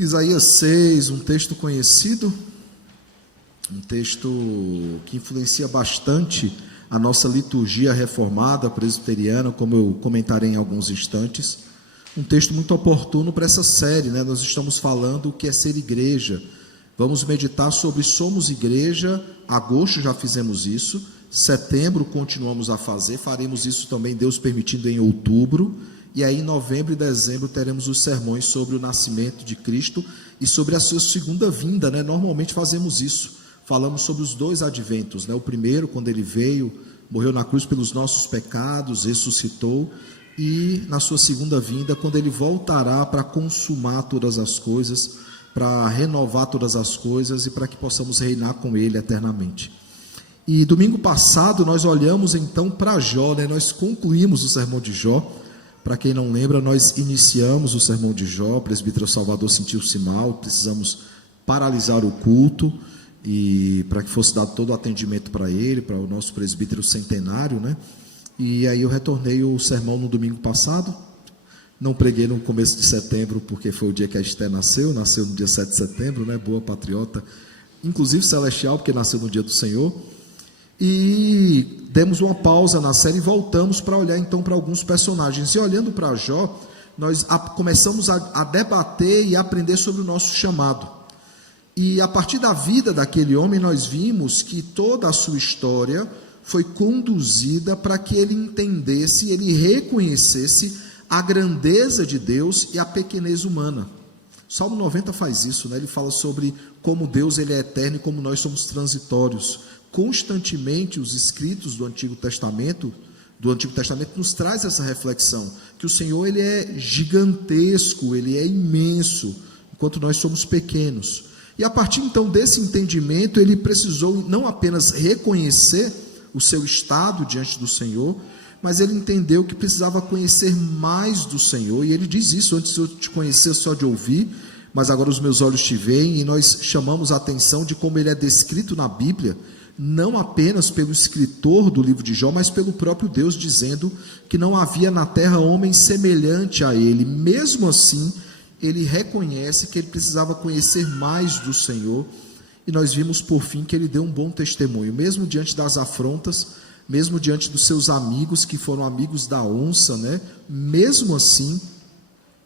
Isaías 6, um texto conhecido, um texto que influencia bastante a nossa liturgia reformada presbiteriana, como eu comentarei em alguns instantes. Um texto muito oportuno para essa série, né? Nós estamos falando o que é ser igreja. Vamos meditar sobre somos igreja. Agosto já fizemos isso, setembro continuamos a fazer, faremos isso também, Deus permitindo, em outubro. E aí em novembro e dezembro teremos os sermões sobre o nascimento de Cristo e sobre a sua segunda vinda, né? Normalmente fazemos isso, falamos sobre os dois adventos, né? O primeiro, quando ele veio, morreu na cruz pelos nossos pecados, ressuscitou, e na sua segunda vinda, quando ele voltará para consumar todas as coisas, para renovar todas as coisas e para que possamos reinar com ele eternamente. E domingo passado nós olhamos então para Jó, né? Nós concluímos o sermão de Jó. Para quem não lembra, nós iniciamos o sermão de Jó, o presbítero Salvador sentiu-se mal, precisamos paralisar o culto, e para que fosse dado todo o atendimento para ele, para o nosso presbítero centenário, né? E aí eu retornei o sermão no domingo passado, não preguei no começo de setembro, porque foi o dia que a Esté nasceu no dia 7 de setembro, né? Boa patriota, inclusive celestial, porque nasceu no dia do Senhor. E demos uma pausa na série e voltamos para olhar então para alguns personagens. E olhando para Jó, nós começamos a debater e aprender sobre o nosso chamado. E a partir da vida daquele homem, nós vimos que toda a sua história foi conduzida para que ele entendesse, ele reconhecesse a grandeza de Deus e a pequenez humana. Salmo 90 faz isso, né? Ele fala sobre como Deus ele é eterno e como nós somos transitórios. Constantemente os escritos do Antigo Testamento nos traz essa reflexão, que o Senhor ele é gigantesco, ele é imenso, enquanto nós somos pequenos. E a partir então desse entendimento, ele precisou não apenas reconhecer o seu estado diante do Senhor, mas ele entendeu que precisava conhecer mais do Senhor, e ele diz isso: antes eu te conhecer só de ouvir, mas agora os meus olhos te veem. E nós chamamos a atenção de como ele é descrito na Bíblia, não apenas pelo escritor do livro de Jó, mas pelo próprio Deus, dizendo que não havia na terra homem semelhante a ele. Mesmo assim, ele reconhece que ele precisava conhecer mais do Senhor, e nós vimos por fim que ele deu um bom testemunho, mesmo diante das afrontas, mesmo diante dos seus amigos, que foram amigos da onça, né? Mesmo assim,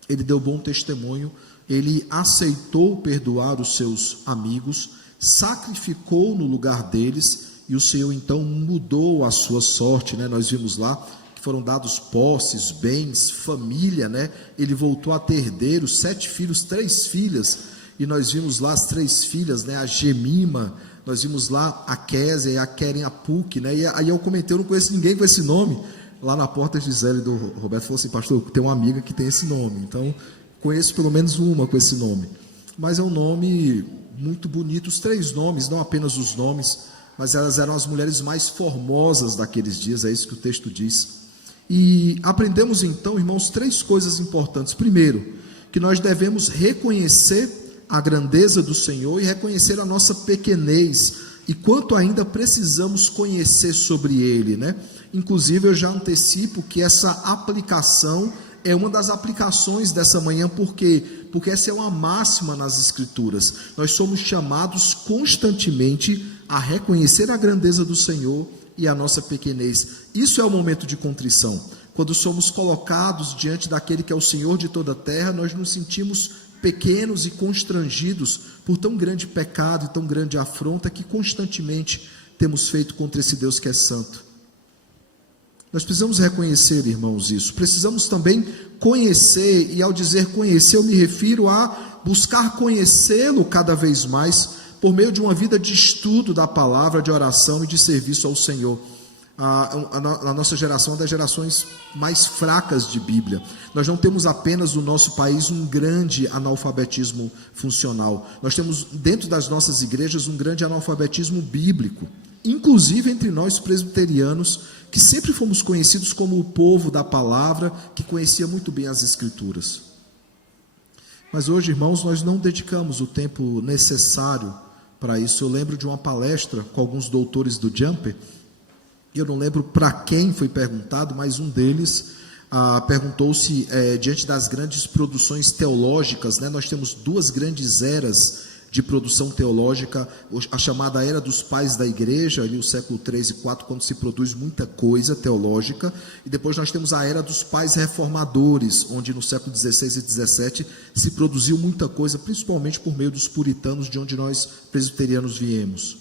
ele deu bom testemunho, ele aceitou perdoar os seus amigos, sacrificou no lugar deles, e o Senhor então mudou a sua sorte, né? Nós vimos lá que foram dados posses, bens, família, né? Ele voltou a ter herdeiros, 7 filhos, 3 filhas, e nós vimos lá as 3 filhas, né? A Gemima, nós vimos lá a Késia e a Keren Apuk, né? E aí eu comentei, eu não conheço ninguém com esse nome. Lá na porta, Gisele do Roberto falou assim: pastor, tem uma amiga que tem esse nome, então conheço pelo menos uma com esse nome. Mas é um nome muito bonito, os 3 nomes, não apenas os nomes, mas elas eram as mulheres mais formosas daqueles dias, é isso que o texto diz. E aprendemos então, irmãos, 3 coisas importantes. Primeiro, que nós devemos reconhecer a grandeza do Senhor e reconhecer a nossa pequenez, e quanto ainda precisamos conhecer sobre Ele, né? Inclusive eu já antecipo que essa aplicação é uma das aplicações dessa manhã. Por quê? Porque essa é uma máxima nas Escrituras. Nós somos chamados constantemente a reconhecer a grandeza do Senhor e a nossa pequenez. Isso é o momento de contrição. Quando somos colocados diante daquele que é o Senhor de toda a terra, nós nos sentimos pequenos e constrangidos por tão grande pecado e tão grande afronta que constantemente temos feito contra esse Deus que é santo. Nós precisamos reconhecer, irmãos, isso. Precisamos também conhecer, e ao dizer conhecer, eu me refiro a buscar conhecê-lo cada vez mais, por meio de uma vida de estudo da palavra, de oração e de serviço ao Senhor. A nossa geração é uma das gerações mais fracas de Bíblia. Nós não temos apenas no nosso país um grande analfabetismo funcional. Nós temos dentro das nossas igrejas um grande analfabetismo bíblico, inclusive entre nós presbiterianos, que sempre fomos conhecidos como o povo da palavra, que conhecia muito bem as Escrituras. Mas hoje, irmãos, nós não dedicamos o tempo necessário para isso. Eu lembro de uma palestra com alguns doutores do Jumper, eu não lembro para quem foi perguntado, mas um deles perguntou-se, diante das grandes produções teológicas, né, nós temos duas grandes eras de produção teológica, a chamada era dos pais da igreja, ali o século 3 e 4, quando se produz muita coisa teológica, e depois nós temos a era dos pais reformadores, onde no século 16 e 17 se produziu muita coisa, principalmente por meio dos puritanos, de onde nós presbiterianos viemos.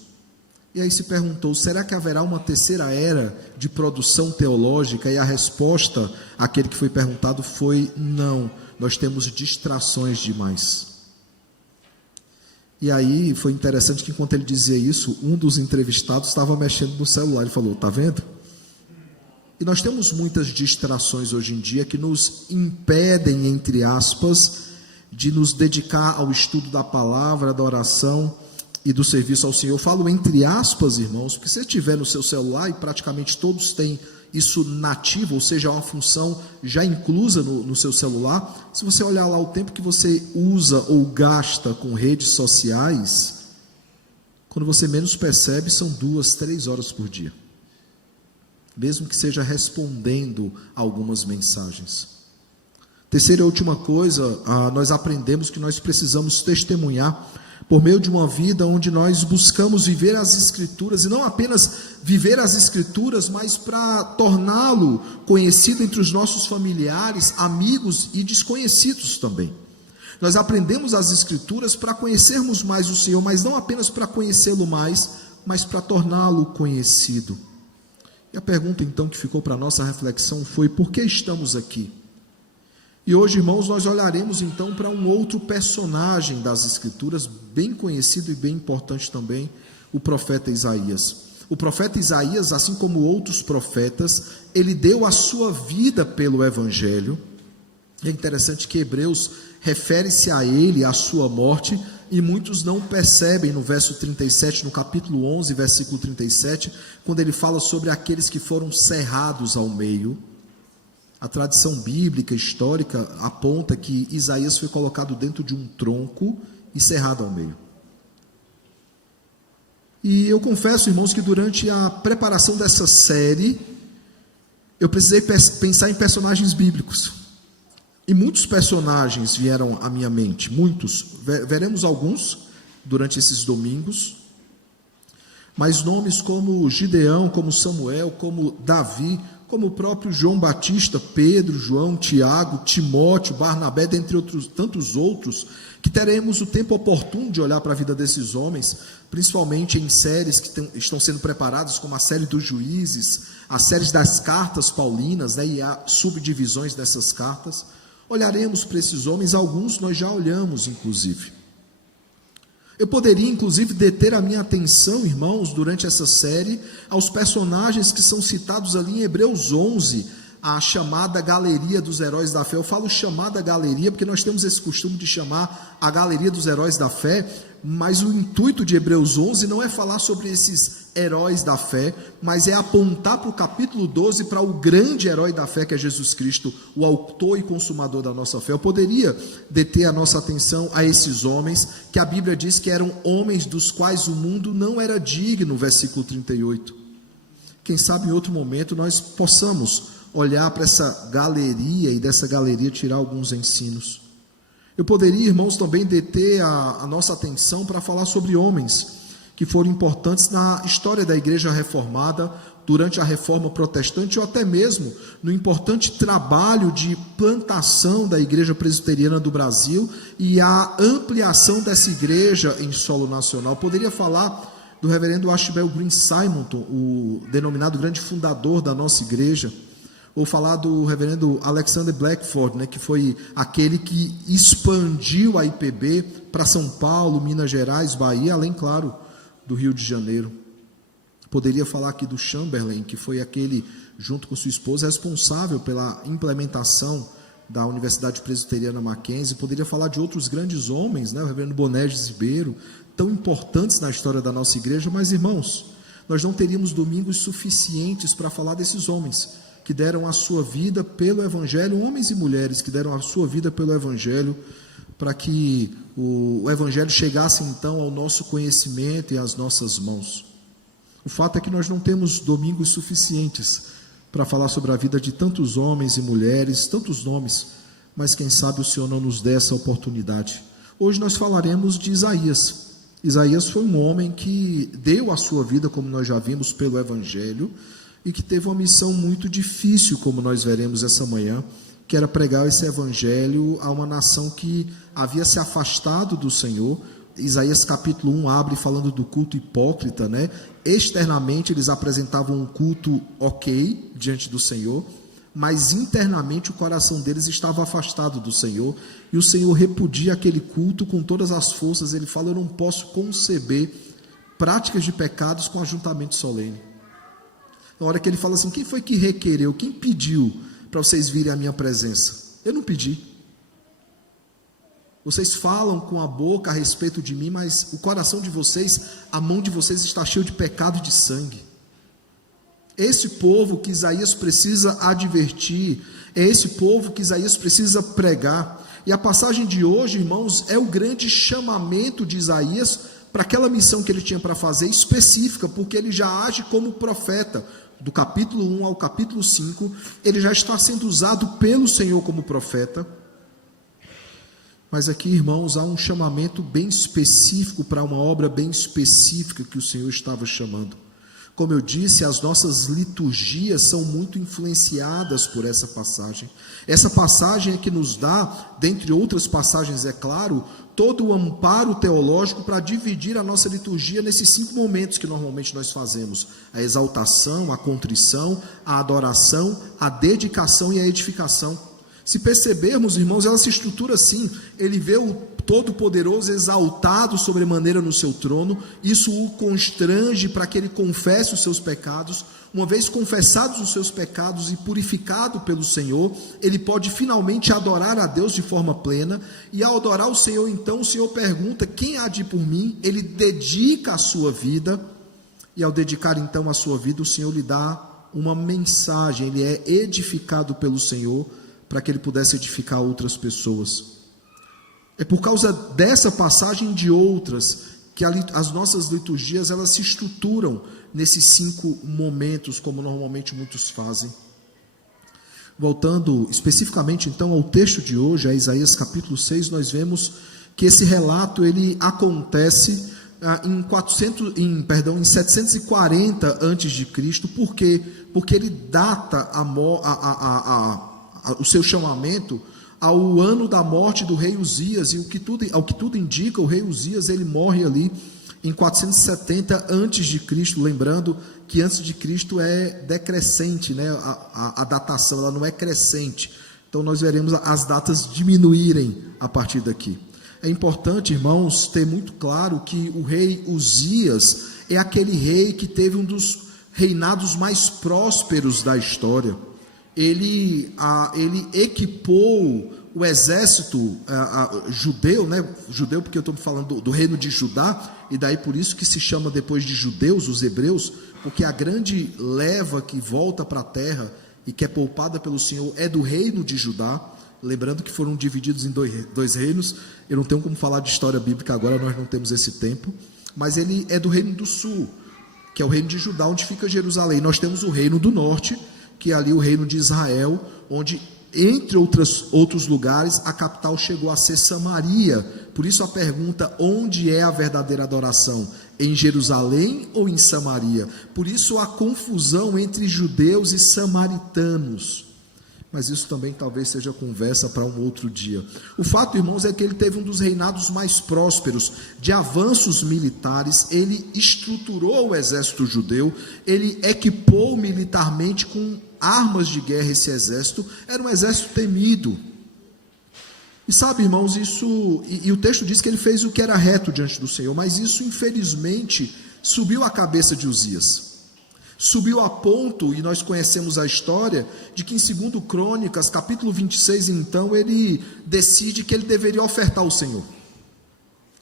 E aí se perguntou, será que haverá uma terceira era de produção teológica? E a resposta àquele que foi perguntado foi, não, nós temos distrações demais. E aí foi interessante que enquanto ele dizia isso, um dos entrevistados estava mexendo no celular, ele falou, tá vendo? E nós temos muitas distrações hoje em dia que nos impedem, entre aspas, de nos dedicar ao estudo da palavra, da oração e do serviço ao Senhor. Eu falo entre aspas, irmãos, porque se você estiver no seu celular, e praticamente todos têm isso nativo, ou seja, uma função já inclusa no seu celular, se você olhar lá o tempo que você usa ou gasta com redes sociais, quando você menos percebe, são 2, 3 horas por dia. Mesmo que seja respondendo a algumas mensagens. Terceira e última coisa, nós aprendemos que nós precisamos testemunhar por meio de uma vida onde nós buscamos viver as Escrituras, e não apenas viver as Escrituras, mas para torná-lo conhecido entre os nossos familiares, amigos e desconhecidos também. Nós aprendemos as Escrituras para conhecermos mais o Senhor, mas não apenas para conhecê-lo mais, mas para torná-lo conhecido. E a pergunta então que ficou para a nossa reflexão foi, por que estamos aqui? E hoje, irmãos, nós olharemos então para um outro personagem das Escrituras, bem conhecido e bem importante também, o profeta Isaías. O profeta Isaías, assim como outros profetas, ele deu a sua vida pelo Evangelho. É interessante que Hebreus refere-se a ele, à sua morte, e muitos não percebem no verso 37, no capítulo 11, versículo 37, quando ele fala sobre aqueles que foram cerrados ao meio. A tradição bíblica, histórica, aponta que Isaías foi colocado dentro de um tronco e cerrado ao meio. E eu confesso, irmãos, que durante a preparação dessa série, eu precisei pensar em personagens bíblicos. E muitos personagens vieram à minha mente, muitos. Veremos alguns durante esses domingos. Mas nomes como Gideão, como Samuel, como Davi, como o próprio João Batista, Pedro, João, Tiago, Timóteo, Barnabé, dentre tantos outros, que teremos o tempo oportuno de olhar para a vida desses homens, principalmente em séries que estão sendo preparadas, como a série dos Juízes, as séries das cartas paulinas, né, e há subdivisões dessas cartas. Olharemos para esses homens, alguns nós já olhamos, inclusive. Eu poderia, inclusive, deter a minha atenção, irmãos, durante essa série, aos personagens que são citados ali em Hebreus 11, a chamada galeria dos heróis da fé. Eu falo chamada galeria porque nós temos esse costume de chamar a galeria dos heróis da fé, mas o intuito de Hebreus 11 não é falar sobre esses heróis da fé, mas é apontar para o capítulo 12, para o grande herói da fé, que é Jesus Cristo, o autor e consumador da nossa fé. Eu poderia deter a nossa atenção a esses homens, que a Bíblia diz que eram homens dos quais o mundo não era digno, versículo 38. Quem sabe em outro momento nós possamos olhar para essa galeria e dessa galeria tirar alguns ensinos. Eu poderia, irmãos, também deter a nossa atenção para falar sobre homens que foram importantes na história da igreja reformada, durante a reforma protestante, ou até mesmo no importante trabalho de plantação da igreja presbiteriana do Brasil e a ampliação dessa igreja em solo nacional. Poderia falar do reverendo Ashbel Green Simonton, o denominado grande fundador da nossa igreja, ou falar do reverendo Alexander Blackford, né, que foi aquele que expandiu a IPB para São Paulo, Minas Gerais, Bahia, além, claro, do Rio de Janeiro. Poderia falar aqui do Chamberlain, que foi aquele, junto com sua esposa, responsável pela implementação da Universidade Presbiteriana Mackenzie. Poderia falar de outros grandes homens, né, o reverendo Bonerges Ribeiro, tão importantes na história da nossa igreja. Mas, irmãos, nós não teríamos domingos suficientes para falar desses homens que deram a sua vida pelo Evangelho, homens e mulheres que deram a sua vida pelo Evangelho, para que o Evangelho chegasse então ao nosso conhecimento e às nossas mãos. O fato é que nós não temos domingos suficientes para falar sobre a vida de tantos homens e mulheres, tantos nomes, mas quem sabe o Senhor não nos dê essa oportunidade. Hoje nós falaremos de Isaías. Isaías foi um homem que deu a sua vida, como nós já vimos pelo Evangelho, e que teve uma missão muito difícil, como nós veremos essa manhã, que era pregar esse Evangelho a uma nação que havia se afastado do Senhor. Isaías capítulo 1 abre falando do culto hipócrita, né? Externamente eles apresentavam um culto ok diante do Senhor, mas internamente o coração deles estava afastado do Senhor, e o Senhor repudia aquele culto com todas as forças. Ele fala: eu não posso conceber práticas de pecados com ajuntamento solene. Na hora que ele fala assim: quem foi que requereu, quem pediu para vocês virem à minha presença? Eu não pedi. Vocês falam com a boca a respeito de mim, mas o coração de vocês, a mão de vocês está cheio de pecado e de sangue. Esse povo que Isaías precisa advertir, é esse povo que Isaías precisa pregar. E a passagem de hoje, irmãos, é o grande chamamento de Isaías para aquela missão que ele tinha para fazer específica, porque ele já age como profeta. Do capítulo 1 ao capítulo 5, ele já está sendo usado pelo Senhor como profeta. Mas aqui, irmãos, há um chamamento bem específico para uma obra bem específica que o Senhor estava chamando. Como eu disse, as nossas liturgias são muito influenciadas por essa passagem. Essa passagem é que nos dá, dentre outras passagens, é claro, todo o amparo teológico para dividir a nossa liturgia nesses 5 momentos que normalmente nós fazemos: a exaltação, a contrição, a adoração, a dedicação e a edificação. Se percebermos, irmãos, ela se estrutura assim: ele vê o Todo-Poderoso exaltado sobremaneira no seu trono, isso o constrange para que ele confesse os seus pecados. Uma vez confessados os seus pecados e purificado pelo Senhor, ele pode finalmente adorar a Deus de forma plena, e ao adorar o Senhor, então, o Senhor pergunta: quem há de ir por mim? Ele dedica a sua vida, e ao dedicar então a sua vida, o Senhor lhe dá uma mensagem, ele é edificado pelo Senhor, para que ele pudesse edificar outras pessoas. É por causa dessa passagem e de outras que as nossas liturgias elas se estruturam nesses 5 momentos, como normalmente muitos fazem. Voltando especificamente então ao texto de hoje, a Isaías capítulo 6, nós vemos que esse relato ele acontece em 740 a.C. Por quê? Porque ele data o seu chamamento ao ano da morte do rei Uzias, e ao que tudo indica, o rei Uzias ele morre ali em 470 a.C., lembrando que antes de Cristo é decrescente, né? A datação ela não é crescente, então nós veremos as datas diminuírem a partir daqui. É importante, irmãos, ter muito claro que o rei Uzias é aquele rei que teve um dos reinados mais prósperos da história. Ele equipou o exército judeu, né? Judeu porque eu estou falando do reino de Judá, e daí por isso que se chama depois de judeus, os hebreus, porque a grande leva que volta para a terra e que é poupada pelo Senhor é do reino de Judá, lembrando que foram divididos em dois reinos. Eu não tenho como falar de história bíblica agora, nós não temos esse tempo, mas ele é do reino do sul, que é o reino de Judá, onde fica Jerusalém. Nós temos o reino do norte, que é ali o reino de Israel, onde, entre outros lugares, a capital chegou a ser Samaria. Por isso a pergunta: onde é a verdadeira adoração? Em Jerusalém ou em Samaria? Por isso a confusão entre judeus e samaritanos. Mas isso também talvez seja conversa para um outro dia. O fato, irmãos, é que ele teve um dos reinados mais prósperos, de avanços militares. Ele estruturou o exército judeu, ele equipou militarmente com armas de guerra esse exército. Era um exército temido. E sabe, irmãos, e o texto diz que ele fez o que era reto diante do Senhor, mas isso, infelizmente, subiu a cabeça de Uzias. Subiu a ponto, e nós conhecemos a história, de que em 2 Crônicas, capítulo 26, então, ele decide que ele deveria ofertar ao Senhor,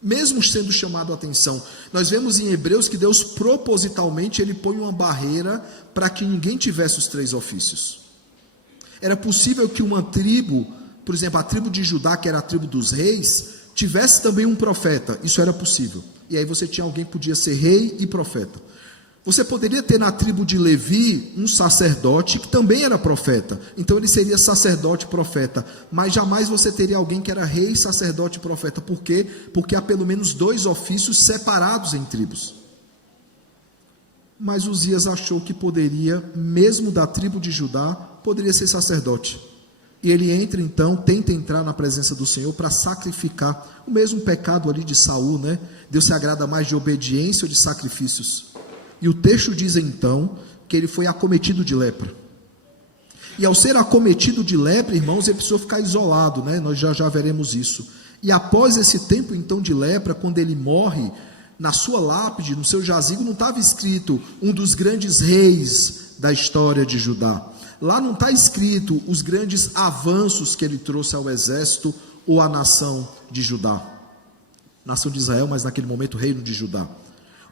mesmo sendo chamado a atenção. Nós vemos em Hebreus que Deus propositalmente ele põe uma barreira para que ninguém tivesse os 3 ofícios. Era possível que uma tribo, por exemplo, a tribo de Judá, que era a tribo dos reis, tivesse também um profeta. Isso era possível. E aí você tinha alguém que podia ser rei e profeta. Você poderia ter na tribo de Levi um sacerdote que também era profeta, então ele seria sacerdote e profeta, mas jamais você teria alguém que era rei, sacerdote e profeta. Por quê? Porque há pelo menos 2 ofícios separados em tribos. Mas Uzias achou que poderia, mesmo da tribo de Judá, poderia ser sacerdote. E ele entra então, tenta entrar na presença do Senhor para sacrificar o mesmo pecado ali de Saul, né? Deus se agrada mais de obediência ou de sacrifícios? E o texto diz então que ele foi acometido de lepra. E ao ser acometido de lepra, irmãos, ele precisou ficar isolado, né? Nós já veremos isso. E após esse tempo então de lepra, quando ele morre, na sua lápide, no seu jazigo, não estava escrito um dos grandes reis da história de Judá. Lá não está escrito os grandes avanços que ele trouxe ao exército ou à nação de Judá. Nação de Israel, mas naquele momento reino de Judá.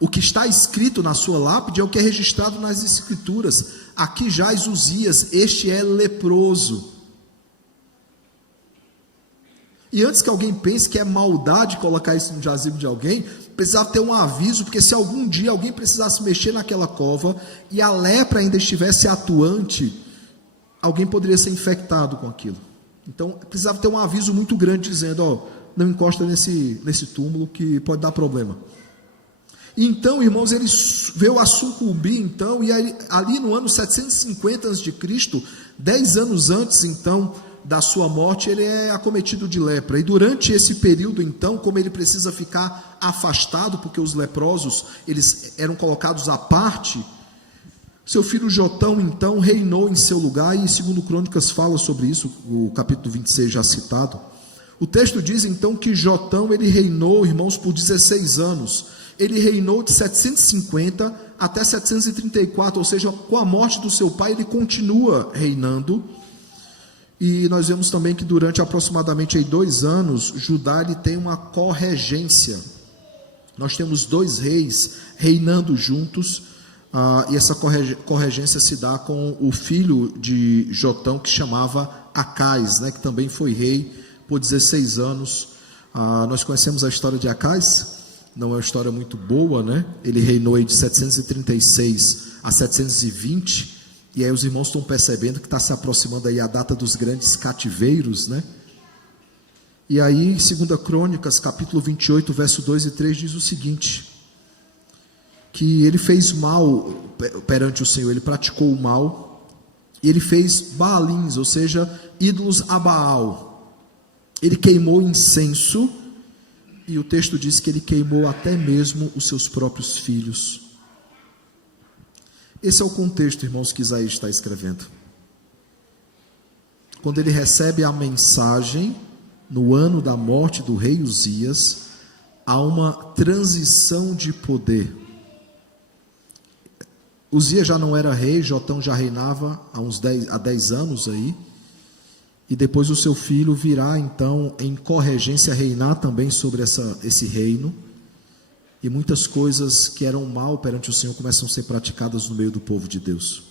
O que está escrito na sua lápide é o que é registrado nas escrituras. Aqui jaz Uzias, este é leproso. E antes que alguém pense que é maldade colocar isso no jazigo de alguém, precisava ter um aviso, porque se algum dia alguém precisasse mexer naquela cova e a lepra ainda estivesse atuante, alguém poderia ser infectado com aquilo. Então precisava ter um aviso muito grande dizendo, não encosta nesse túmulo que pode dar problema. E então, irmãos, ele veio a sucumbir então, e ali no ano 750 a.C., 10 anos antes então da sua morte, ele é acometido de lepra. E durante esse período então, como ele precisa ficar afastado, porque os leprosos eles eram colocados à parte, seu filho Jotão então reinou em seu lugar, e segundo Crônicas fala sobre isso, o capítulo 26 já citado. O texto diz então que Jotão ele reinou, irmãos, por 16 anos. Ele reinou de 750 até 734, ou seja, com a morte do seu pai ele continua reinando. E nós vemos também que durante aproximadamente 2 anos, Judá ele tem uma corregência. Nós temos 2 reis reinando juntos, e essa corregência se dá com o filho de Jotão, que chamava Acais, né, que também foi rei por 16 anos. Nós conhecemos a história de Acais, não é uma história muito boa, né? Ele reinou aí de 736 a 720, e aí os irmãos estão percebendo que está se aproximando aí a data dos grandes cativeiros, né? E aí, 2 Crônicas, capítulo 28, verso 2 e 3, diz o seguinte, que ele fez mal perante o Senhor, ele praticou o mal, e ele fez Baalins, ou seja, ídolos a Baal, ele queimou incenso, e o texto diz que ele queimou até mesmo os seus próprios filhos. Esse é o contexto, irmãos, que Isaías está escrevendo. Quando ele recebe a mensagem, no ano da morte do rei Uzias, há uma transição de poder. Uzias já não era rei, Jotão já reinava há 10 anos aí, e depois o seu filho virá então em corregência reinar também sobre esse reino, e muitas coisas que eram mal perante o Senhor começam a ser praticadas no meio do povo de Deus.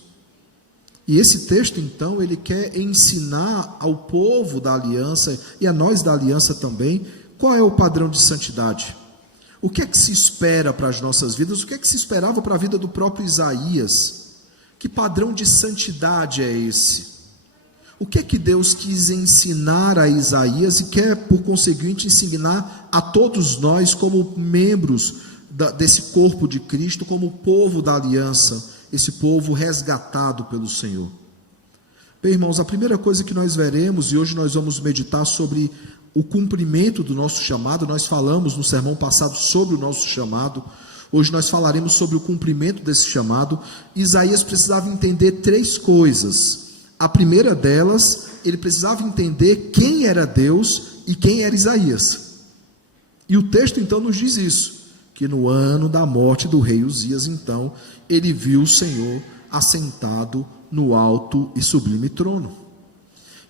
E esse texto então, ele quer ensinar ao povo da aliança, e a nós da aliança também, qual é o padrão de santidade. O que é que se espera para as nossas vidas? O que é que se esperava para a vida do próprio Isaías? Que padrão de santidade é esse? O que é que Deus quis ensinar a Isaías e quer, por conseguinte, ensinar a todos nós como membros desse corpo de Cristo, como povo da aliança, esse povo resgatado pelo Senhor? Bem, irmãos, a primeira coisa que nós veremos, e hoje nós vamos meditar sobre o cumprimento do nosso chamado. Nós falamos no sermão passado sobre o nosso chamado, hoje nós falaremos sobre o cumprimento desse chamado. Isaías precisava entender 3 coisas. A primeira delas, ele precisava entender quem era Deus e quem era Isaías. E o texto então nos diz isso, que no ano da morte do rei Uzias, então, ele viu o Senhor assentado no alto e sublime trono.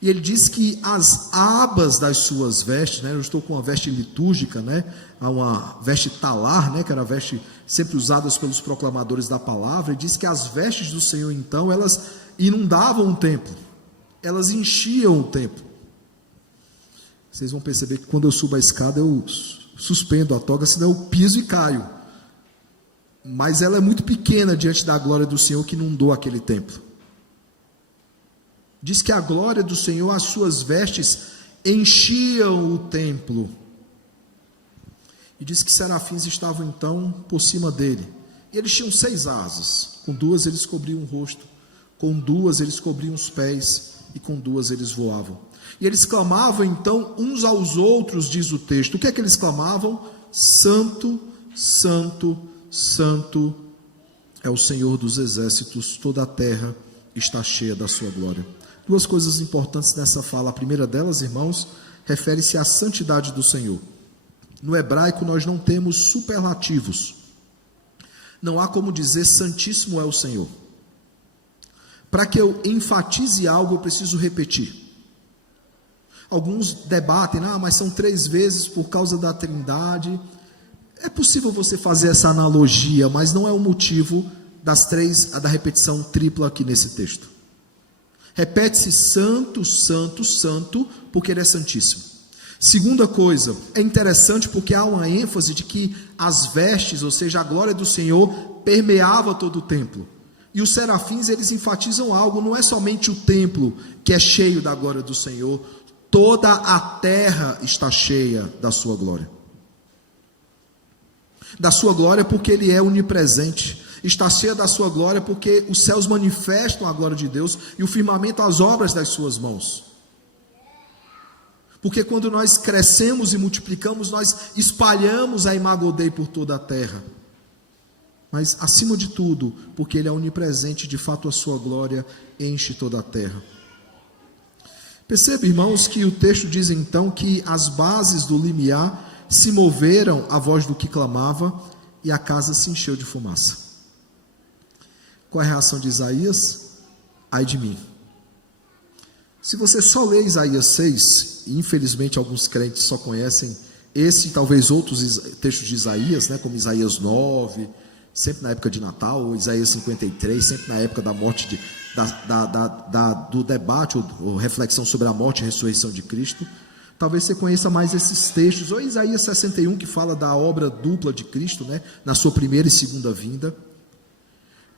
E ele diz que as abas das suas vestes, né, eu estou com uma veste litúrgica, né, uma veste talar, né, que era a veste sempre usadas pelos proclamadores da palavra, e diz que as vestes do Senhor, então, elas inundavam o templo, elas enchiam o templo. Vocês vão perceber que quando eu subo a escada, eu suspendo a toga, senão eu piso e caio. mas ela é muito pequena diante da glória do Senhor que inundou aquele templo. Diz que a glória do Senhor, as suas vestes enchiam o templo. E diz que serafins estavam então por cima dele. E eles tinham 6 asas. Com 2 eles cobriam o rosto, com 2 eles cobriam os pés, e com 2 eles voavam. E eles clamavam então uns aos outros, diz o texto. O que é que eles clamavam? Santo, Santo, Santo é o Senhor dos exércitos, toda a terra está cheia da sua glória. 2 coisas importantes nessa fala. A primeira delas, irmãos, refere-se à santidade do Senhor. No hebraico nós não temos superlativos. Não há como dizer santíssimo é o Senhor. Para que eu enfatize algo, eu preciso repetir. Alguns debatem, mas são 3 vezes por causa da Trindade. É possível você fazer essa analogia, mas não é o motivo da repetição tripla aqui nesse texto. Repete-se santo, santo, santo, porque ele é santíssimo. Segunda coisa, é interessante porque há uma ênfase de que as vestes, ou seja, a glória do Senhor, permeava todo o templo. E os serafins, eles enfatizam algo, não é somente o templo que é cheio da glória do Senhor, toda a terra está cheia da sua glória. Da sua glória porque ele é onipresente. Está cheia da sua glória porque os céus manifestam a glória de Deus e o firmamento as obras das suas mãos. Porque quando nós crescemos e multiplicamos, nós espalhamos a imago Dei por toda a terra. Mas acima de tudo, porque ele é onipresente, de fato a sua glória enche toda a terra. Perceba, irmãos, que o texto diz então que as bases do limiar se moveram à voz do que clamava e a casa se encheu de fumaça. Qual é a reação de Isaías? Ai de mim. Se você só lê Isaías 6, e infelizmente alguns crentes só conhecem esse e talvez outros textos de Isaías, como Isaías 9, sempre na época de Natal, ou Isaías 53, sempre na época da morte, do debate ou reflexão sobre a morte e a ressurreição de Cristo. Talvez você conheça mais esses textos, ou Isaías 61, que fala da obra dupla de Cristo, na sua primeira e segunda vinda.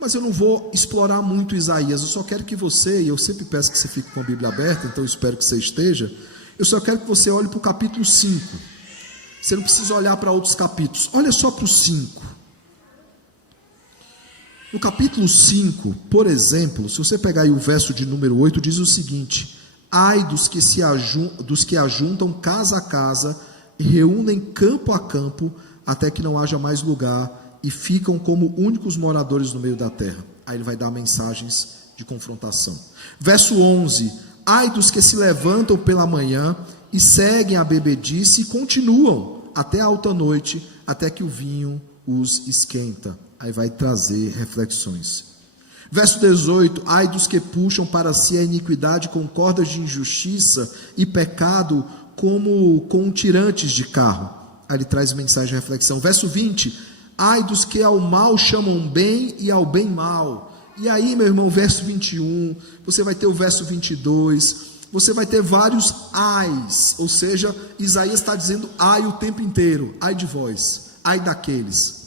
Mas eu não vou explorar muito Isaías, eu só quero que você, e eu sempre peço que você fique com a Bíblia aberta, então eu espero que você esteja, eu só quero que você olhe para o capítulo 5. Você não precisa olhar para outros capítulos, olha só para o 5. No capítulo 5, por exemplo, se você pegar aí o verso de número 8, diz o seguinte: ai dos que ajuntam casa a casa, e reúnem campo a campo, até que não haja mais lugar, e ficam como únicos moradores no meio da terra. Aí ele vai dar mensagens de confrontação. Verso 11: ai dos que se levantam pela manhã, e seguem a bebedice, e continuam até a alta noite, até que o vinho os esquenta. Aí vai trazer reflexões. Verso 18: ai dos que puxam para si a iniquidade com cordas de injustiça e pecado, como com tirantes de carro. Aí ele traz mensagem de reflexão. Verso 20: ai dos que ao mal chamam bem e ao bem mal. E aí, meu irmão, verso 21, você vai ter o verso 22, você vai ter vários ais, ou seja, Isaías está dizendo ai o tempo inteiro, ai de vós, ai daqueles.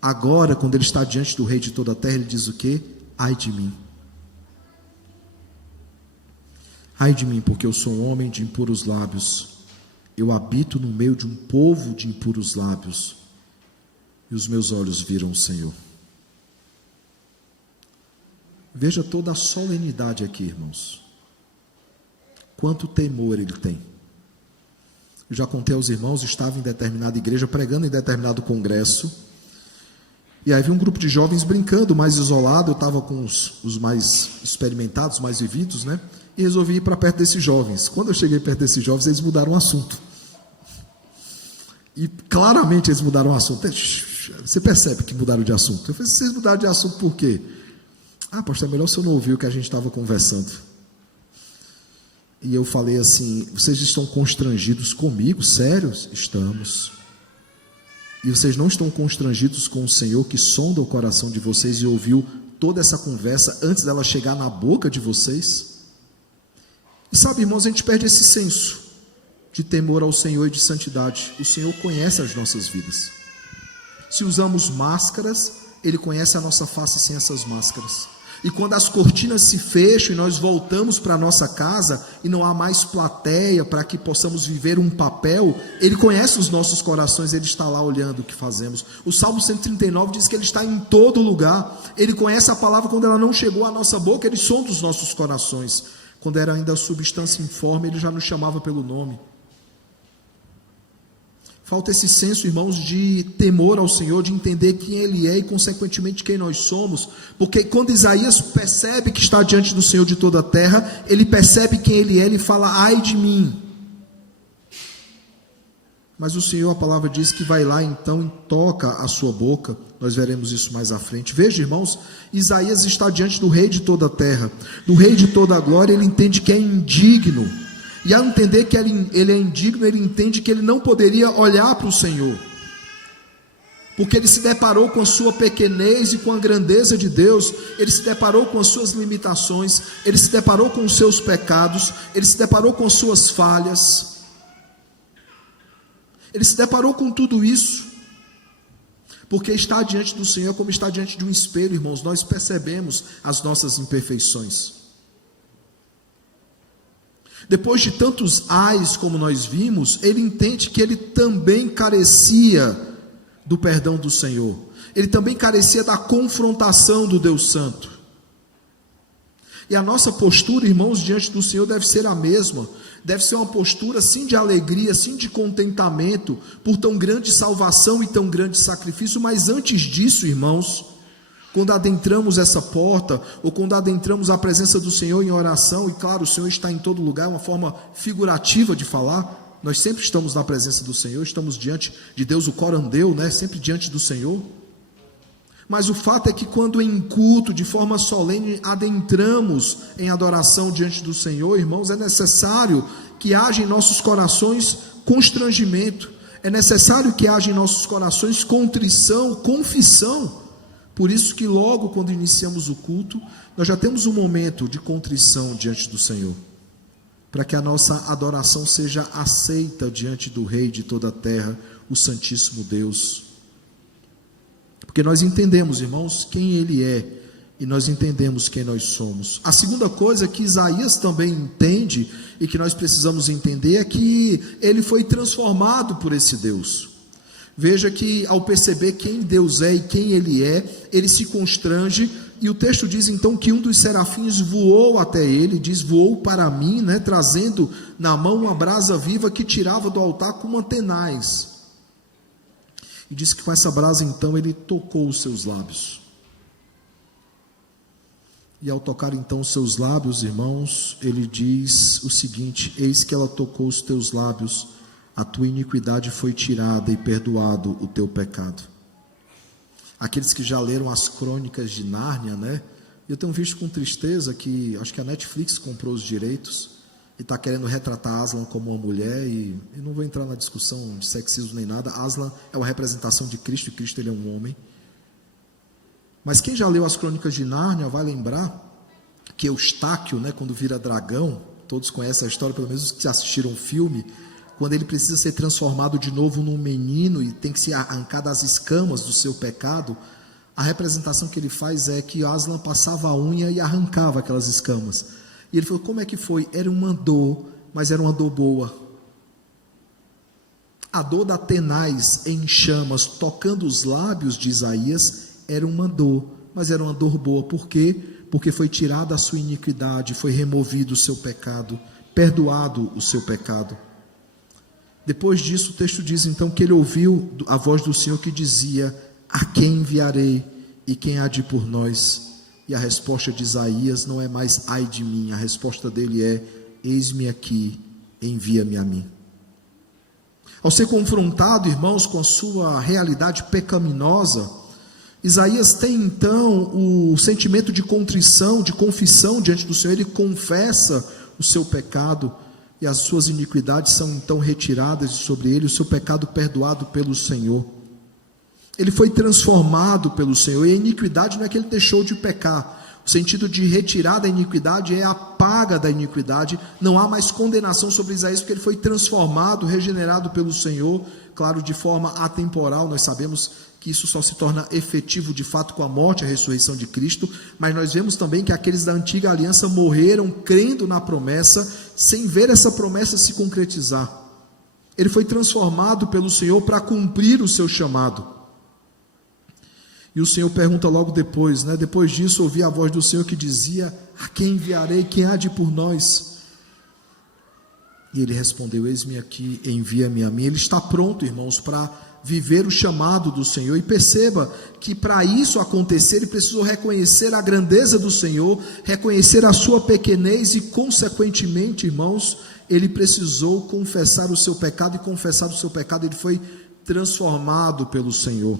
Agora, quando ele está diante do rei de toda a terra, ele diz o quê? Ai de mim. Ai de mim, porque eu sou um homem de impuros lábios. Eu habito no meio de um povo de impuros lábios. E os meus olhos viram o Senhor. Veja toda a solenidade aqui, irmãos. Quanto temor ele tem. Eu já contei aos irmãos, estava em determinada igreja, pregando em determinado congresso. E aí havia um grupo de jovens brincando, mais isolado. Eu estava com os mais experimentados, mais vividos, e resolvi ir para perto desses jovens. Quando eu cheguei perto desses jovens, eles mudaram o assunto. E claramente eles mudaram o assunto. Você percebe que mudaram de assunto. Eu falei: vocês mudaram de assunto por quê? Pastor, é melhor se eu não ouvir o que a gente estava conversando. E eu falei assim: vocês estão constrangidos comigo? Sério? Estamos. E vocês não estão constrangidos com o Senhor que sonda o coração de vocês e ouviu toda essa conversa antes dela chegar na boca de vocês? E sabe, irmãos, a gente perde esse senso de temor ao Senhor e de santidade. O Senhor conhece as nossas vidas. Se usamos máscaras, Ele conhece a nossa face sem essas máscaras. E quando as cortinas se fecham e nós voltamos para a nossa casa e não há mais plateia para que possamos viver um papel, Ele conhece os nossos corações, Ele está lá olhando o que fazemos. O Salmo 139 diz que Ele está em todo lugar. Ele conhece a palavra quando ela não chegou à nossa boca, Ele sonda os nossos corações. Quando era ainda substância informe, Ele já nos chamava pelo nome. Falta esse senso, irmãos, de temor ao Senhor, de entender quem Ele é e, consequentemente, quem nós somos. Porque quando Isaías percebe que está diante do Senhor de toda a terra, ele percebe quem Ele é, ele fala, ai de mim. Mas o Senhor, a palavra diz que vai lá então e toca a sua boca. Nós veremos isso mais à frente. Veja, irmãos, Isaías está diante do Rei de toda a terra, do Rei de toda a glória. Ele entende que é indigno. E ao entender que ele é indigno, ele entende que ele não poderia olhar para o Senhor, porque ele se deparou com a sua pequenez e com a grandeza de Deus. Ele se deparou com as suas limitações, ele se deparou com os seus pecados, ele se deparou com as suas falhas, ele se deparou com tudo isso, porque estar diante do Senhor é como estar diante de um espelho, irmãos. Nós percebemos as nossas imperfeições. Depois de tantos ais como nós vimos, ele entende que ele também carecia do perdão do Senhor. Ele também carecia da confrontação do Deus Santo. E a nossa postura, irmãos, diante do Senhor deve ser a mesma. Deve ser uma postura, sim, de alegria, sim, de contentamento, por tão grande salvação e tão grande sacrifício. Mas antes disso, irmãos, quando adentramos essa porta, ou quando adentramos a presença do Senhor em oração, e claro, o Senhor está em todo lugar, é uma forma figurativa de falar, nós sempre estamos na presença do Senhor, estamos diante de Deus, o corandeu, né? Sempre diante do Senhor. Mas o fato é que quando em culto, de forma solene, adentramos em adoração diante do Senhor, irmãos, é necessário que haja em nossos corações constrangimento, é necessário que haja em nossos corações contrição, confissão. Por isso que logo quando iniciamos o culto, nós já temos um momento de contrição diante do Senhor, para que a nossa adoração seja aceita diante do Rei de toda a terra, o Santíssimo Deus. Porque nós entendemos, irmãos, quem Ele é, e nós entendemos quem nós somos. A segunda coisa que Isaías também entende, e que nós precisamos entender, é que ele foi transformado por esse Deus. Veja que ao perceber quem Deus é e quem Ele é, ele se constrange, e o texto diz então que um dos serafins voou até ele, diz, voou para mim, né, trazendo na mão uma brasa viva que tirava do altar com uma tenaz. E diz que com essa brasa então ele tocou os seus lábios. E ao tocar então os seus lábios, irmãos, ele diz o seguinte, eis que ela tocou os teus lábios, a tua iniquidade foi tirada e perdoado o teu pecado. Aqueles que já leram as crônicas de Nárnia, né? Eu tenho visto com tristeza que, acho que a Netflix comprou os direitos e está querendo retratar Aslan como uma mulher, e não vou entrar na discussão de sexismo nem nada. Aslan é uma representação de Cristo, e Cristo ele é um homem. Mas quem já leu as crônicas de Nárnia vai lembrar que Eustáquio, né, quando vira dragão, todos conhecem a história, pelo menos os que assistiram o filme, quando ele precisa ser transformado de novo num menino e tem que ser arrancado as escamas do seu pecado, a representação que ele faz é que Aslan passava a unha e arrancava aquelas escamas. E ele falou, como é que foi? Era uma dor, mas era uma dor boa. A dor da tenaz em chamas, tocando os lábios de Isaías, era uma dor, mas era uma dor boa. Por quê? Porque foi tirada a sua iniquidade, foi removido o seu pecado, perdoado o seu pecado. Depois disso, o texto diz então que ele ouviu a voz do Senhor que dizia, a quem enviarei e quem há de ir por nós? E a resposta de Isaías não é mais ai de mim, a resposta dele é, eis-me aqui, envia-me a mim. Ao ser confrontado, irmãos, com a sua realidade pecaminosa, Isaías tem então o sentimento de contrição, de confissão diante do Senhor. Ele confessa o seu pecado e as suas iniquidades são então retiradas sobre ele, o seu pecado perdoado pelo Senhor. Ele foi transformado pelo Senhor, e a iniquidade não é que ele deixou de pecar. O sentido de retirar da iniquidade é a paga da iniquidade. Não há mais condenação sobre Isaías, porque ele foi transformado, regenerado pelo Senhor, claro, de forma atemporal. Nós sabemos que isso só se torna efetivo de fato com a morte e a ressurreição de Cristo, mas nós vemos também que aqueles da antiga aliança morreram crendo na promessa, sem ver essa promessa se concretizar. Ele foi transformado pelo Senhor para cumprir o seu chamado. E o Senhor pergunta logo depois, né? Depois disso ouvi a voz do Senhor que dizia: a quem enviarei? Quem há de ir por nós? E ele respondeu: eis-me aqui, envia-me a mim. Ele está pronto, irmãos, para viver o chamado do Senhor. E perceba que para isso acontecer, ele precisou reconhecer a grandeza do Senhor, reconhecer a sua pequenez e, consequentemente, irmãos, ele precisou confessar o seu pecado, e confessar o seu pecado, ele foi transformado pelo Senhor.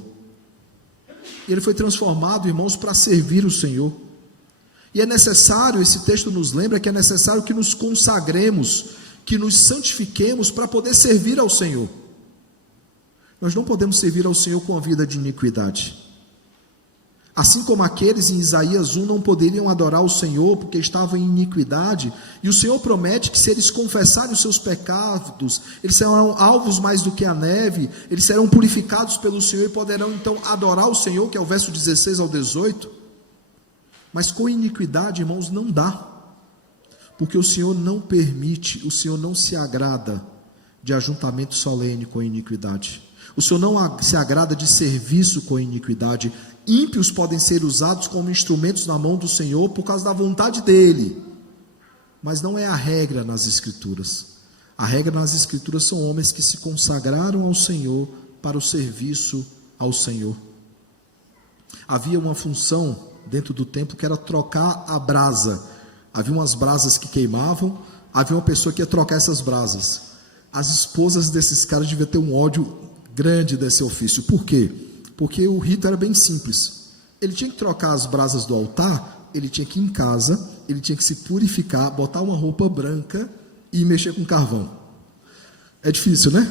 Ele foi transformado, irmãos, para servir o Senhor. E é necessário, esse texto nos lembra que é necessário que nos consagremos, que nos santifiquemos para poder servir ao Senhor. Nós não podemos servir ao Senhor com a vida de iniquidade. Assim como aqueles em Isaías 1 não poderiam adorar o Senhor porque estavam em iniquidade, e o Senhor promete que se eles confessarem os seus pecados, eles serão alvos mais do que a neve, eles serão purificados pelo Senhor e poderão então adorar o Senhor, que é o verso 16 ao 18. Mas com iniquidade, irmãos, não dá, porque o Senhor não permite, o Senhor não se agrada de ajuntamento solene com a iniquidade. O Senhor não se agrada de serviço com a iniquidade. Ímpios podem ser usados como instrumentos na mão do Senhor por causa da vontade dEle, mas não é a regra nas Escrituras. A regra nas Escrituras são homens que se consagraram ao Senhor para o serviço ao Senhor. Havia uma função dentro do templo que era trocar a brasa. Havia umas brasas que queimavam, havia uma pessoa que ia trocar essas brasas. As esposas desses caras deviam ter um ódio grande desse ofício. Por quê? Porque o rito era bem simples. Ele tinha que trocar as brasas do altar, ele tinha que ir em casa, ele tinha que se purificar, botar uma roupa branca e mexer com carvão. É difícil, né?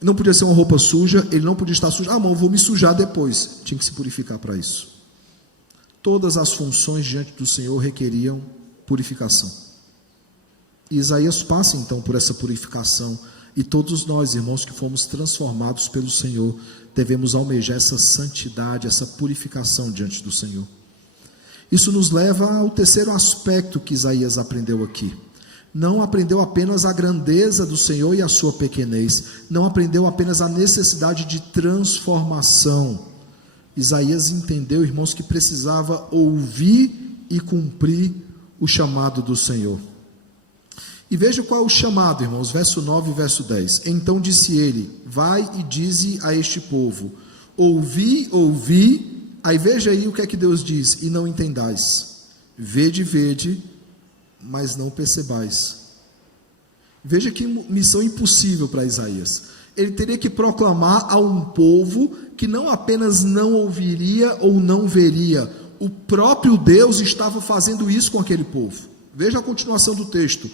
Não podia ser uma roupa suja, ele não podia estar sujo. Ah, mas eu vou me sujar depois. Tinha que se purificar para isso. Todas as funções diante do Senhor requeriam purificação. E Isaías passa então por essa purificação. E todos nós, irmãos, que fomos transformados pelo Senhor, devemos almejar essa santidade, essa purificação diante do Senhor. Isso nos leva ao terceiro aspecto que Isaías aprendeu aqui. Não aprendeu apenas a grandeza do Senhor e a sua pequenez, não aprendeu apenas a necessidade de transformação. Isaías entendeu, irmãos, que precisava ouvir e cumprir o chamado do Senhor. E veja qual é o chamado, irmãos, verso 9 e verso 10. Então disse ele: vai e dize a este povo, ouvi, ouvi. Aí veja aí o que é que Deus diz: e não entendais, vede, vede, mas não percebais. Veja que missão impossível para Isaías. Ele teria que proclamar a um povo que não apenas não ouviria ou não veria, o próprio Deus estava fazendo isso com aquele povo. Veja a continuação do texto: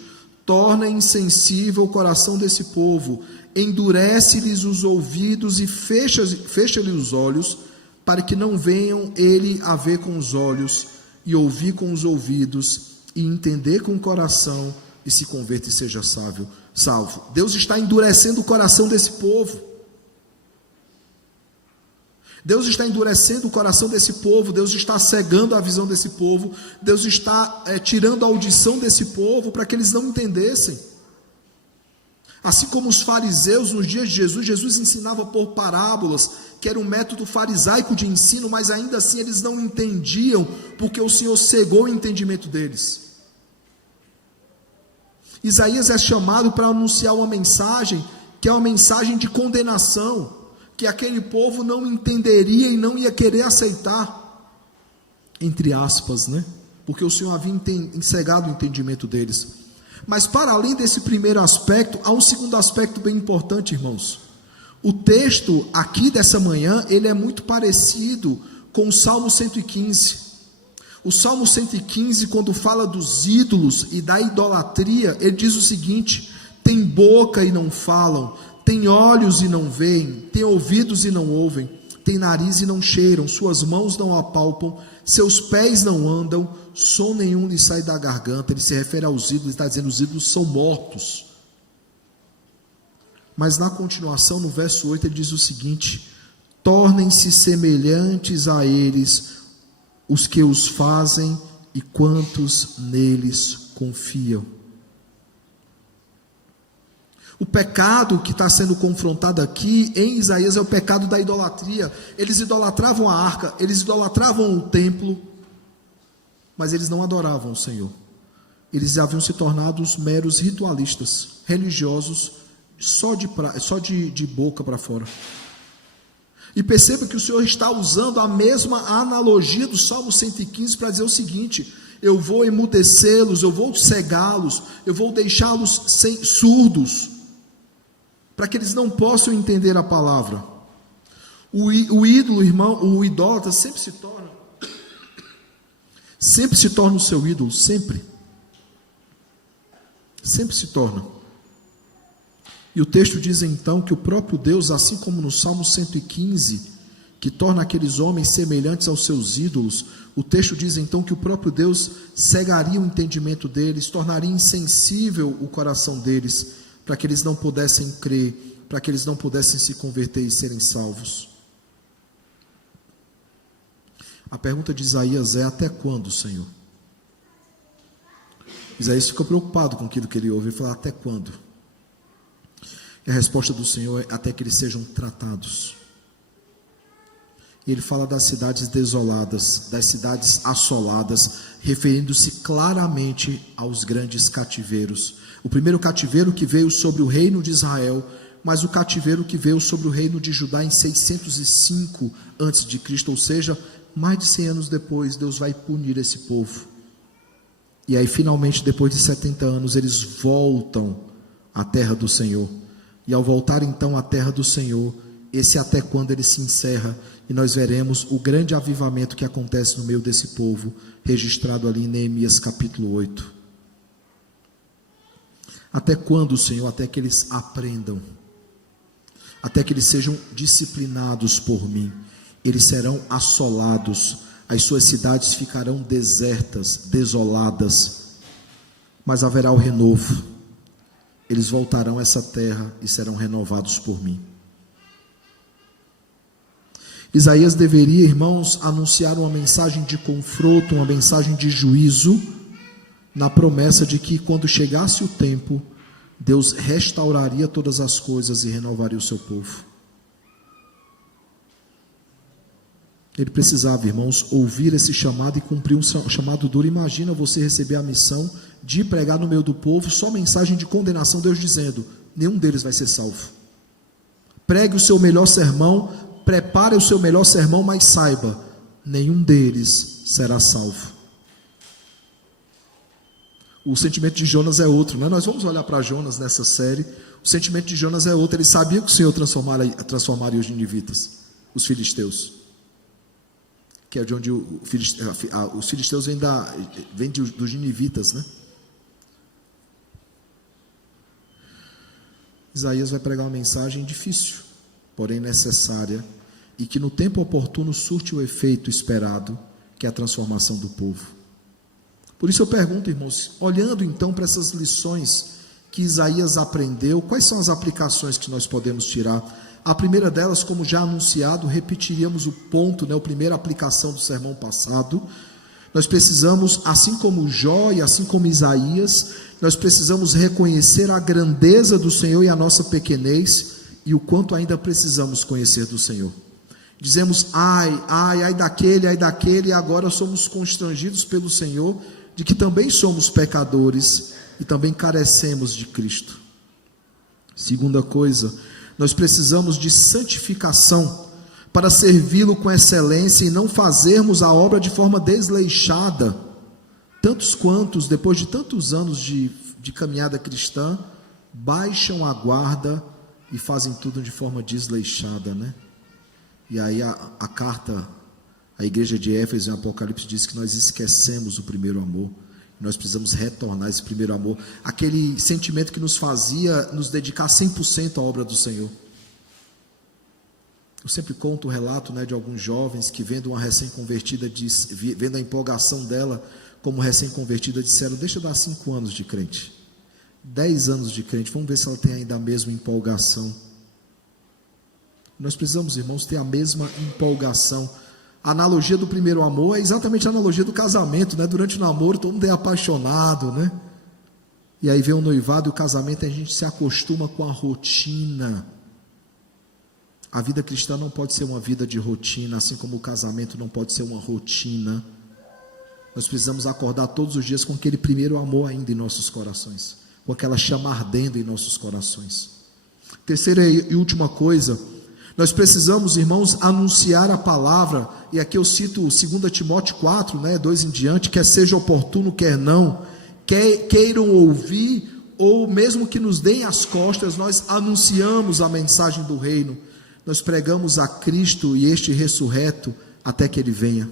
torna insensível o coração desse povo, endurece-lhes os ouvidos e fecha-lhe os olhos, para que não venham ele a ver com os olhos, e ouvir com os ouvidos, e entender com o coração, e se converta e seja salvo. Deus está endurecendo o coração desse povo. Deus está endurecendo o coração desse povo, Deus está cegando a visão desse povo, Deus está tirando a audição desse povo para que eles não entendessem. Assim como os fariseus nos dias de Jesus, Jesus ensinava por parábolas, que era um método farisaico de ensino, mas ainda assim eles não entendiam, porque o Senhor cegou o entendimento deles. Isaías é chamado para anunciar uma mensagem, que é uma mensagem de condenação, que aquele povo não entenderia e não ia querer aceitar, entre aspas, né? Porque o Senhor havia cegado o entendimento deles. Mas para além desse primeiro aspecto, há um segundo aspecto bem importante, irmãos. O texto aqui dessa manhã, ele é muito parecido com o Salmo 115. O Salmo 115, quando fala dos ídolos e da idolatria, ele diz o seguinte: tem boca e não falam, tem olhos e não veem, tem ouvidos e não ouvem. têm nariz e não cheiram, suas mãos não apalpam, seus pés não andam, som nenhum lhe sai da garganta. Ele se refere aos ídolos, ele está dizendo: os ídolos são mortos. Mas na continuação, no verso 8, ele diz o seguinte: tornem-se semelhantes a eles os que os fazem e quantos neles confiam. O pecado que está sendo confrontado aqui em Isaías é o pecado da idolatria. Eles idolatravam a arca, eles idolatravam o templo, mas eles não adoravam o Senhor. Eles haviam se tornado meros ritualistas, religiosos, só de boca para fora. E perceba que o Senhor está usando a mesma analogia do Salmo 115 para dizer o seguinte: eu vou emudecê-los, eu vou cegá-los, eu vou deixá-los surdos, para que eles não possam entender a palavra. O ídolo, irmão, o idólatra sempre se torna o seu ídolo, sempre se torna. E o texto diz então que o próprio Deus, assim como no Salmo 115, que torna aqueles homens semelhantes aos seus ídolos, o texto diz então que o próprio Deus cegaria o entendimento deles, tornaria insensível o coração deles, para que eles não pudessem crer, para que eles não pudessem se converter e serem salvos. A pergunta de Isaías é: até quando, Senhor? Isaías ficou preocupado com aquilo que ele ouve e falou: até quando? E a resposta do Senhor é: até que eles sejam tratados. E ele fala das cidades desoladas, das cidades assoladas, referindo-se claramente aos grandes cativeiros. O primeiro cativeiro que veio sobre o reino de Israel, mas o cativeiro que veio sobre o reino de Judá em 605 a.C., ou seja, mais de 100 anos depois, Deus vai punir esse povo. E aí finalmente, depois de 70 anos, eles voltam à terra do Senhor. E ao voltar então à terra do Senhor, esse até quando ele se encerra, e nós veremos o grande avivamento que acontece no meio desse povo, registrado ali em Neemias capítulo 8. Até quando, Senhor? Até que eles aprendam, até que eles sejam disciplinados por mim. Eles serão assolados, as suas cidades ficarão desertas, desoladas, mas haverá o renovo. Eles voltarão a essa terra e serão renovados por mim. Isaías deveria, irmãos, anunciar uma mensagem de confronto, uma mensagem de juízo, na promessa de que quando chegasse o tempo, Deus restauraria todas as coisas e renovaria o seu povo. Ele precisava, irmãos, ouvir esse chamado e cumprir um chamado duro. Imagina você receber a missão de pregar no meio do povo só mensagem de condenação, Deus dizendo: nenhum deles vai ser salvo. Pregue o seu melhor sermão, prepare o seu melhor sermão, mas saiba, nenhum deles será salvo. O sentimento de Jonas é outro, né? Nós vamos olhar para Jonas nessa série. O sentimento de Jonas é outro. Ele sabia que o Senhor transformaria os ninivitas, os filisteus, que é de onde os filisteus vêm dos ninivitas, né? Isaías vai pregar uma mensagem difícil, porém necessária, e que no tempo oportuno surte o efeito esperado, que é a transformação do povo. Por isso eu pergunto, irmãos, olhando então para essas lições que Isaías aprendeu, quais são as aplicações que nós podemos tirar? A primeira delas, como já anunciado, repetiríamos o ponto, a primeira aplicação do sermão passado. Nós precisamos, assim como Jó e assim como Isaías, nós precisamos reconhecer a grandeza do Senhor e a nossa pequenez, e o quanto ainda precisamos conhecer do Senhor. Dizemos: ai daquele, e agora somos constrangidos pelo Senhor, de que também somos pecadores e também carecemos de Cristo. Segunda coisa, nós precisamos de santificação para servi-lo com excelência e não fazermos a obra de forma desleixada. Tantos quantos, depois de tantos anos de caminhada cristã, baixam a guarda e fazem tudo de forma desleixada, né? E aí a carta, a igreja de Éfeso em Apocalipse diz que nós esquecemos o primeiro amor. Nós precisamos retornar esse primeiro amor, aquele sentimento que nos fazia nos dedicar 100% à obra do Senhor. Eu sempre conto o relato, né, de alguns jovens que vendo uma recém-convertida, vendo a empolgação dela como recém-convertida, disseram: deixa eu dar 5 anos de crente, 10 anos de crente, vamos ver se ela tem ainda a mesma empolgação. Nós precisamos, irmãos, ter a mesma empolgação. A analogia do primeiro amor é exatamente a analogia do casamento, né? Durante o namoro todo mundo é apaixonado, né? E aí vem o noivado e o casamento, a gente se acostuma com a rotina. A vida cristã não pode ser uma vida de rotina, assim como o casamento não pode ser uma rotina. Nós precisamos acordar todos os dias com aquele primeiro amor ainda em nossos corações, com aquela chama ardendo em nossos corações. Terceira e última coisa, nós precisamos, irmãos, anunciar a palavra, e aqui eu cito 2 Timóteo 4, 2 em diante, quer seja oportuno, quer não, queiram ouvir, ou mesmo que nos deem as costas, nós anunciamos a mensagem do reino, nós pregamos a Cristo e este ressurreto até que Ele venha.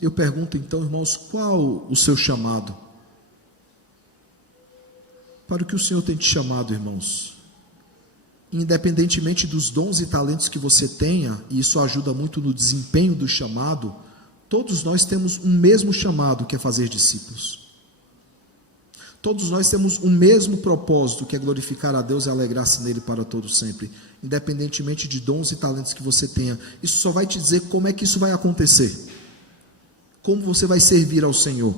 Eu pergunto então, irmãos, qual o seu chamado? Para o que o Senhor tem te chamado, irmãos? Independentemente dos dons e talentos que você tenha, e isso ajuda muito no desempenho do chamado, todos nós temos um mesmo chamado, que é fazer discípulos. Todos nós temos o mesmo propósito, que é glorificar a Deus e alegrar-se nele para todo sempre, independentemente de dons e talentos que você tenha. Isso só vai te dizer como é que isso vai acontecer, como você vai servir ao Senhor.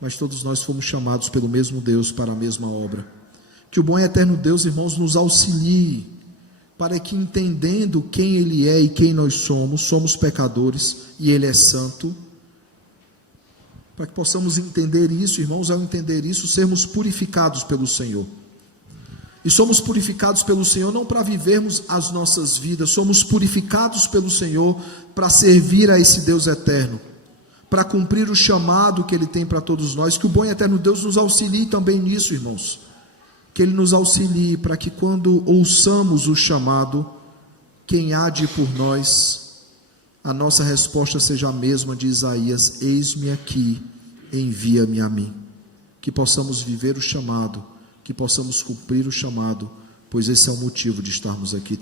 Mas todos nós fomos chamados pelo mesmo Deus para a mesma obra. Que o bom e eterno Deus, irmãos, nos auxilie, para que, entendendo quem Ele é e quem nós somos pecadores, e Ele é santo, para que possamos entender isso, irmãos, ao entender isso, sermos purificados pelo Senhor. E somos purificados pelo Senhor não para vivermos as nossas vidas, somos purificados pelo Senhor para servir a esse Deus eterno, para cumprir o chamado que Ele tem para todos nós. Que o bom e eterno Deus nos auxilie também nisso, irmãos. Que Ele nos auxilie para que, quando ouçamos o chamado, quem há de ir por nós, a nossa resposta seja a mesma de Isaías: eis-me aqui, envia-me a mim. Que possamos viver o chamado, que possamos cumprir o chamado, pois esse é o motivo de estarmos aqui.